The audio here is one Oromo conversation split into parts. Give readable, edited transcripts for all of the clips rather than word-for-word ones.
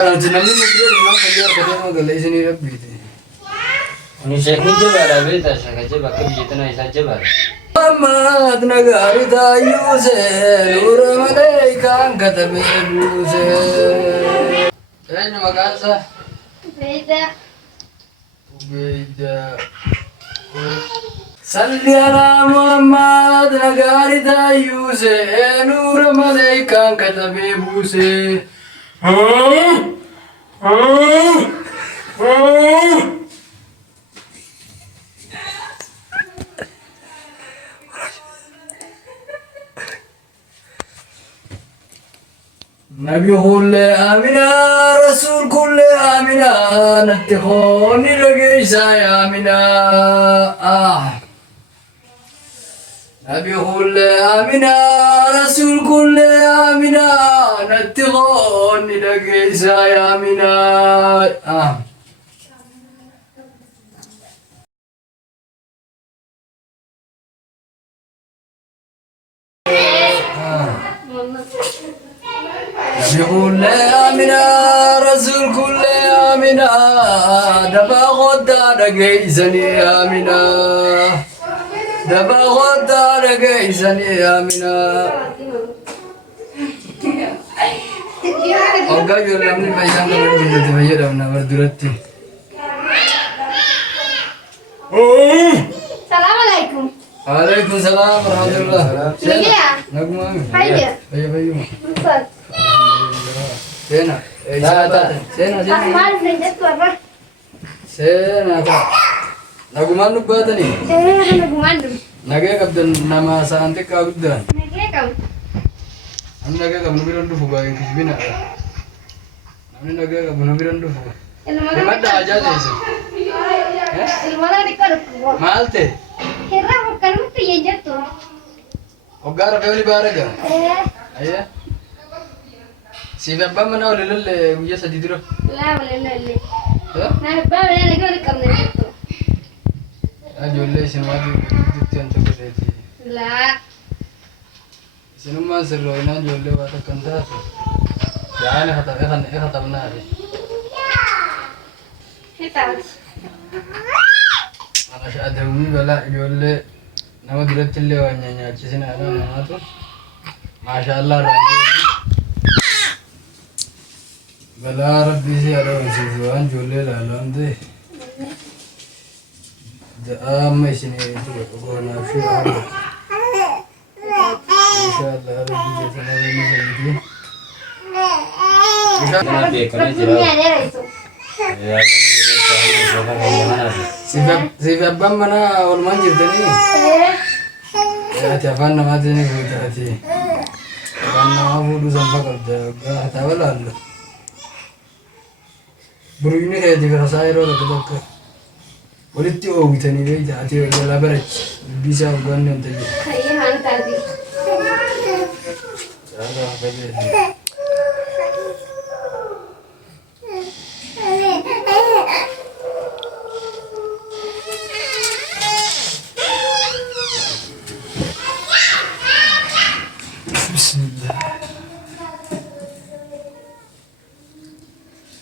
Jenami mungkin memang kerja kerja mengalih sini lebih. Ini saya kunci bara beta saya kerja pakai begitu naik saja bara. Muhammad nagari tayu se nur malaikat kata bebu se. Saya makan sa. Beda. Beda. Salli ala Muhammad nagari tayu se nur malaikat kata bebu se. نبي كل آمنا رسول كل آمنا نتخوني لقيسا يا آمنا نبي كل آمنا رسول كل آمنا نتخوني لقيسا يا آمنا نبي كل آمنا رسول كل آمنا دبا غدا لقيسني آمنا دبا غدا لقيسني آمنا أوكا يقول لي بيجان كمان جلد بيجان أمنا بردرتي السلام عليكم. عليكم السلام ورحمة الله. Iya. نعم. Ayo. Ayo. Ustaz. Sena. Sena. Asmal belajar tu apa? Sena apa? Nagu mandu bata ni. Nagu mandu. Nage kabdan nama saante kabdan. Nage kamu. Am nage kabnu biran du fuga yang kisbina. Namni nage kabnu biran du fuga. Ilmu Madda aja desi. ilmu mana dikar? Malte. Kira bukan itu ya jatuh. Ogara beli baraga. Ayah. Si babba mana oleh lele uya sadidro. La wala la. Nah, bawa lagi orang kamu jatuh. Ajolle sinwadi duktian to gedeti. La. Sinuma sirro ina jolle wata kanta. Yani hata benar. Kita. Ana ada umi bala jolle nama diratille wanyanya cisina ana namatu. Masyaallah rangi. Bala rabbi si ada wasiwan jolle lalam de. Amma sini itu gona fi ara. Insyaallah rabbi jatana ini jadi. Kenapa ya karena jelas. Ya Si babban mana wal manjir tani. Ya tafan nama tani ko tati. Kanna abudu zamba kadda ga tawala Allah. Buru ini kayak jika sairo da kadakka. Walitti oogitani bay taati wala barach bisa uganne taji. Iya, han tadi. Ada bebe.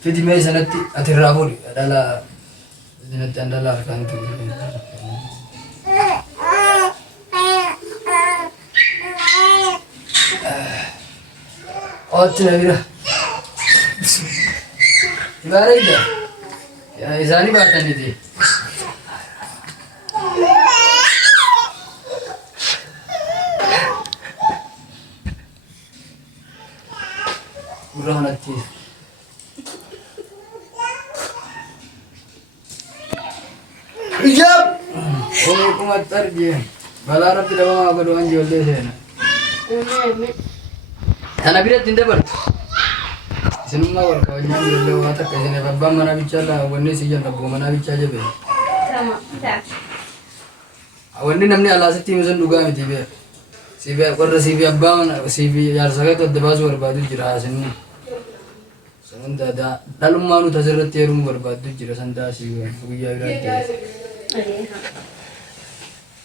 Jadi mai sanatti atirrabuli adalah sanatti andala kan tu. Oh tidak. Ibarat ida. Ya izani bahatan ini. Urang nanti. Ijab. Oh, kumat tarji. Balarap tidak mau apa doang jual deh sana. Tanah birat tidak ber. Sinumma war kawanya jual deh wata kasih babba mana bicara, wanni sijan rabbu mana bicara be. Sama, tak. Wanni namni alasih tim sen duga miti be. Sibe warra sibe abba mana sibe yar sagat tuh debas war badu jira sini. Sanda da dalam manu tasirrat terum war badu jira sanda sibe. Buya birat.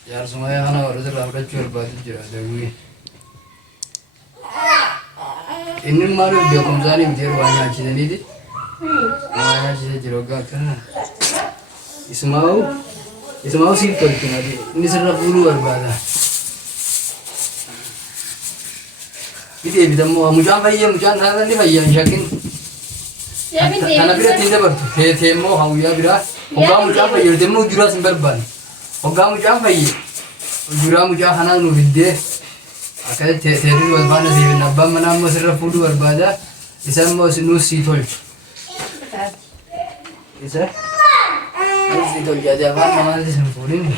Yar sumaya hana war zara abra chur badu jira dewi. Ini malu dia kumzani mithir wanya chidani di. Mana sih jiroga kan? Ismau sih kalau itu nanti. Ini serap dulu berbeda. Ini kita mau mujan apa ni bayar yakin. Karena bila tidak bertu, temo hamu ya bila. Ogam mujan bayar temo jurah semberban. Ogam mujan bayar. Jurah mujan hana nu bidde. Akhirnya teru berbana sih. Nabam mana mau serap dulu berbeda. Isam mau nu sitol. Isa? Sitol jadi apa? Mana sih sempulin?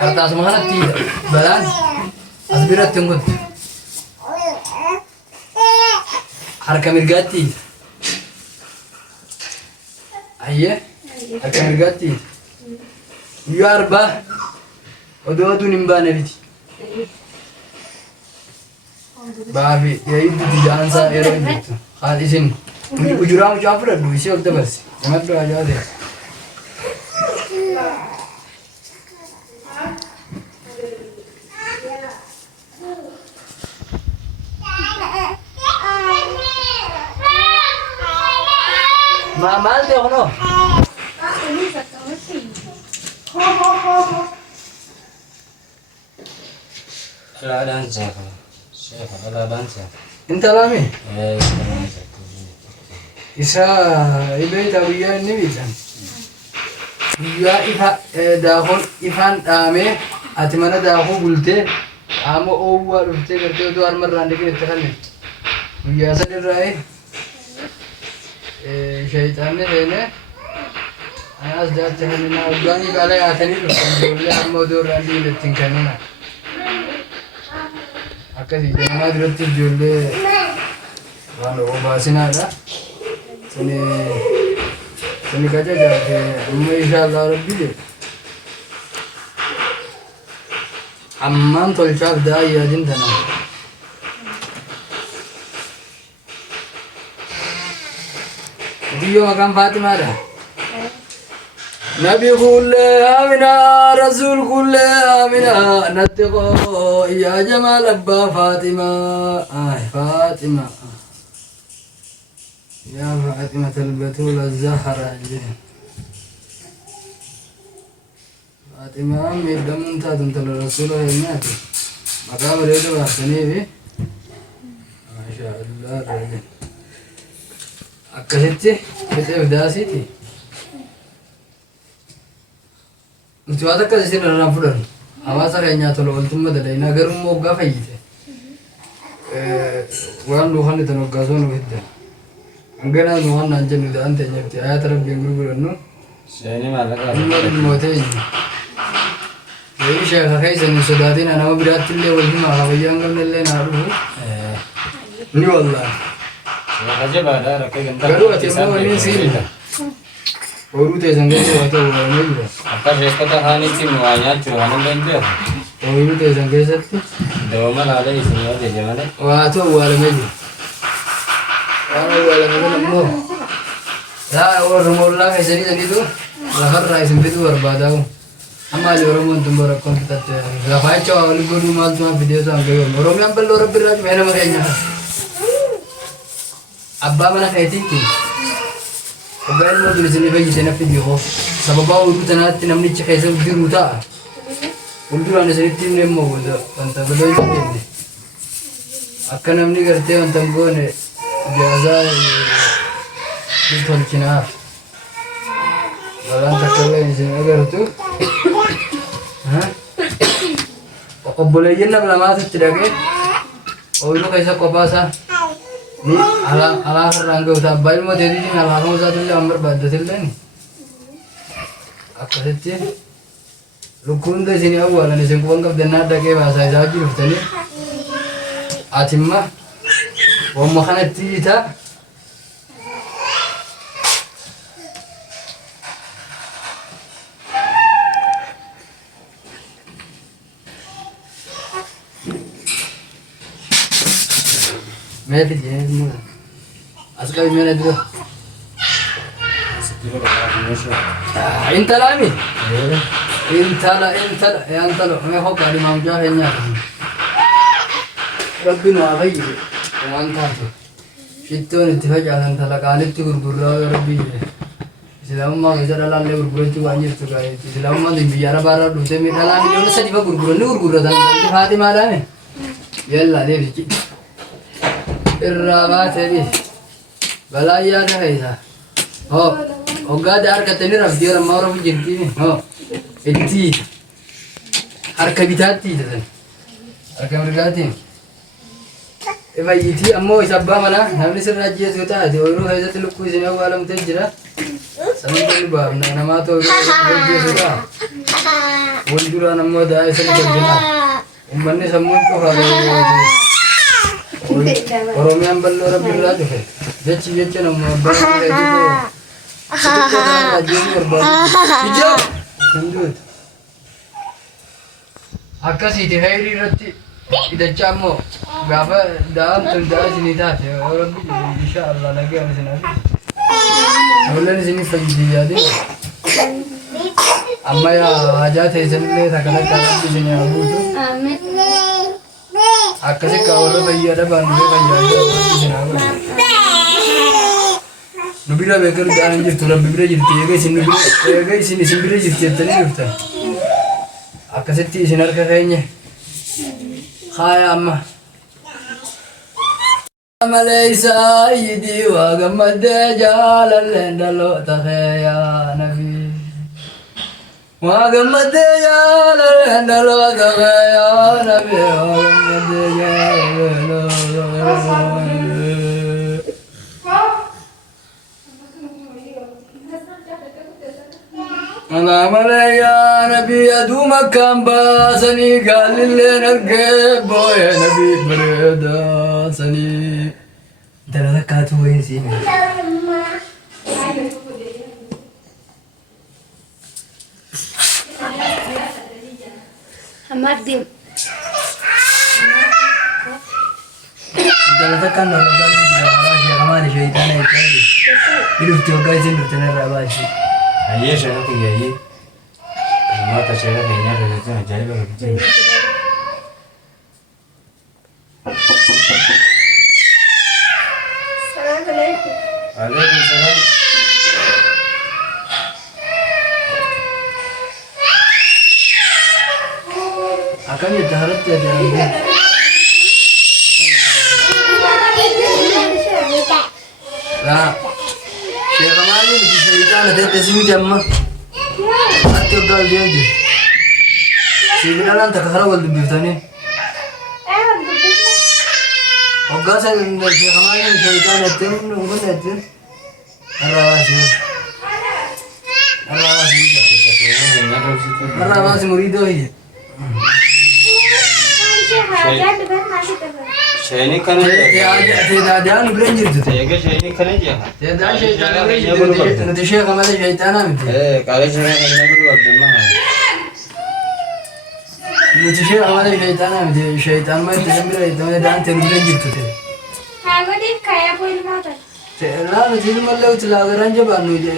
Atas mana tidak? Balan? Asbirat tunggu. Harga mirgati. Ayah? Harga mirgati. Biar bah. Odo nimba nabi. Babi, ya itu di jalan saya itu. Hal isin. Ujurang ucap dah dulu isi waktu bas. Amat doa aja deh. Mal deh ono. Ada dansa. Siapa ada dansa? Entah lami. Isa ibe tawiya ni bisan. Ya ifa dahon ifan ame atimana dahon gulte amo owa rufte करते तो armar rande के इत्तेखाल में ya sadar rahe शैतान ने देने anas dah jangan na ulangi kala atani dulu amo do rande letin kanuna akasi jangan dirti jolle wano obasina ada sini kaca jaga insyaallah rabbi deh amman tolcak dah ya jin tanah dia makan Fatimah dah Nabi kulle amina Rasul kulle amina natqo ya jamal abba Fatimah Fatimah يا فاطمة البتول الزهرة فاطمة أمي دم تادم تل الرسول هنياتي مقام ريدو أحسني بي ما شاء الله رجل أكلتي كتير داسيتي متواضع كذا رافضن أواسا كأنها تلو أنتم بدلين أجرم موقع فيته وان لوحنا تنوكاسون وكده Anggaran nuhan nanjen udah ante nyepti ayat Rabbi yang berburu Saya ini malah kan. Ini motel. Jadi saya kakai seni sudatin anak berat tuh lewat di mana bayang kan lele naruh. Ini wallah. Saya aja pada rakyat gentar. Baru aja mau ini sih. Baru teh sanggup atau orang juga. Apa mereka tak hani sih muanya cuma nembel. Baru teh sanggup satu. Dua malah ada isinya deh zaman. Wah tuh walau aja. Mo. Ya orang mola kayak sini tu, lahar rai sempit tu berbadau. Amal orang mau tumbuh rakon kita tu. Lahai cow, libu rumah tu video tu angkai. Orang yang perlu orang berat mana makanya. Abba mana kayak itu. Abang mau tulis ni bagi saya video. Sebab bau itu tanah tinam ni cekay saya di ruta. Untuk anda sendiri tim ni mau tu, antara berdua ini. Akan namni kerja antara gua ni. Biasa itu Cina. Kalau tak kalau ini agar tu, kau boleh je nak lama tu tidak ke? Oh itu kaisa kopasa. Ni ala kerangka udah bail mau jadi ni ala kamu satu le amber badu silda ni. Aku sih, lukun tu sini awal ni sengkuang kau dengar dah ke bahasa Jawa tu ni. Atimah. وما خانت تيتا ما في جهة أسكت من هذا انت لامي انت لا ما هو قال ما مجاه ربنا غير وانت Kittoon itti facaasan talaqaanitti gurgurraa yoo rabbii jedhe. Islaamummaa keessa dhalaallee gurgurachuu waan jirtu gaa'eetti. Islaamummaan biyya arabaarraa dhuftee dhalaan miliyoona 3 fa gurguranni gurguratan. Faatimaadhaame. Yalla deebichi. Irraa baatee balaa yaada keessa. Hoo hoggaa harkattanii rafdee rammaa hora jirtiin. Hoo itti harka bitaatti hiitatan. Harka mirgaatiin. Fayyiti ammoo isa abbaa manaa namni sirraa ajjeesu taate ooyiruu keessatti lukkuu isin awwaalamtee jira. Sababii baafna namaa ta'uu ajjeesu ta'a. Wal duraan ammoo daa'ee sani galchina. Uummanni sammuun cufaa Oromiyaan bal'oo rabbi irraa dhufe. Jecha nama abbaa manaa ajjeesu barbaadu. Ijoo! Hinduutu. Akkasiiti hayrii irratti idachaa ammoo gaafa daa'amtuun daa'aa isinii taate rabbi inshaallah nagaan isin hafi. Ijoolleen isinii fayyadii yaadee amma hajaa teessanillee takkan akka rabbi isinii hafuutu akkasi akka warra fayyaa dhabaan dhufee fayyaa rabbi isin hafuutu. Nu bira beekar da'aan jirtu rabbi bira jirti eega isin bira jirti jettanii dhuftan. Akkasitti isin harka keenya خايا أما ليس أيدي وقمد جال اللندلو تخيا نبي وقمد جال اللندلو تخيا نبي وقمد أنا ملايا نبي أدو مكان باسني قال اللي نرقب يا نبي بريدا سني دلالة كاتو وين سيني حماد ديم دلالة كان نرقب يا رماني شيطان يتعلي يلفتي وقايسين لفتنا الراباشي Ayer saya tu ya ye. Mata saya kayaknya ada tu jadi begitu. Assalamualaikum. Waalaikumsalam. Akan ya daharat ya daharat. Nah, Syekh Kamali mesti cerita nanti tesimi jamma. Ati ugal dia je. Si binalan tak khara wal dubitani. Oga sa Syekh Kamali cerita nanti nunggu nanti. Arrawasi murido hi. Saya ni kan Tidak ada anu beranjir tu. saya ni kan aja. Tidak ada syaitan beranjir. Nanti Syekh Kamali syaitan nanti. Kalau saya hanya berdua memang. Nanti Syekh Kamali syaitan nanti. Syaitan mah itu sendiri itu ada anten beranjir tu. Aku di kaya pun motor. Lah nanti malah ucap lagaran je banu je.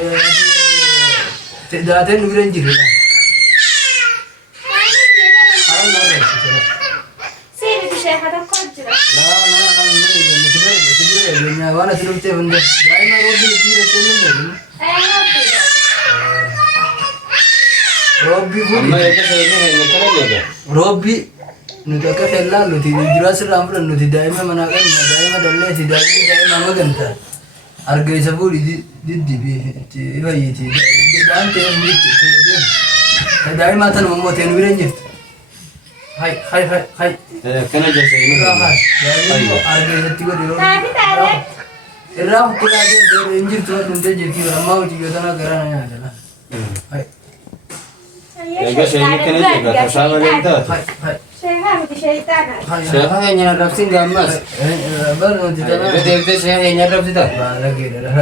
Tidak ada anu beranjir lah. وانا تلوتي بنده دائما ربي كثير تلمني ربي Amma بودي ya kan saya ni kan aja. ربي نتاك خلا نتي جراس الامر نتي دائما مناقن دائما دلتي دائما ما غنتا ارجع سبوري دي بي بايتي دان تي دائما تنمو تنويرن جت هاي Kan aja saya ni. ارجع ستيغو ديرو irraa hukkulaa deemtee injirtu hundee jirti ammaa hojii gootana garaa na nyaatala. Ya saya ni kan aja. Kalau sama dia tu. Saya kan hanya nak sing gamas. Baru nanti tanah. Betul-betul saya hanya nak tu. Lagi dah.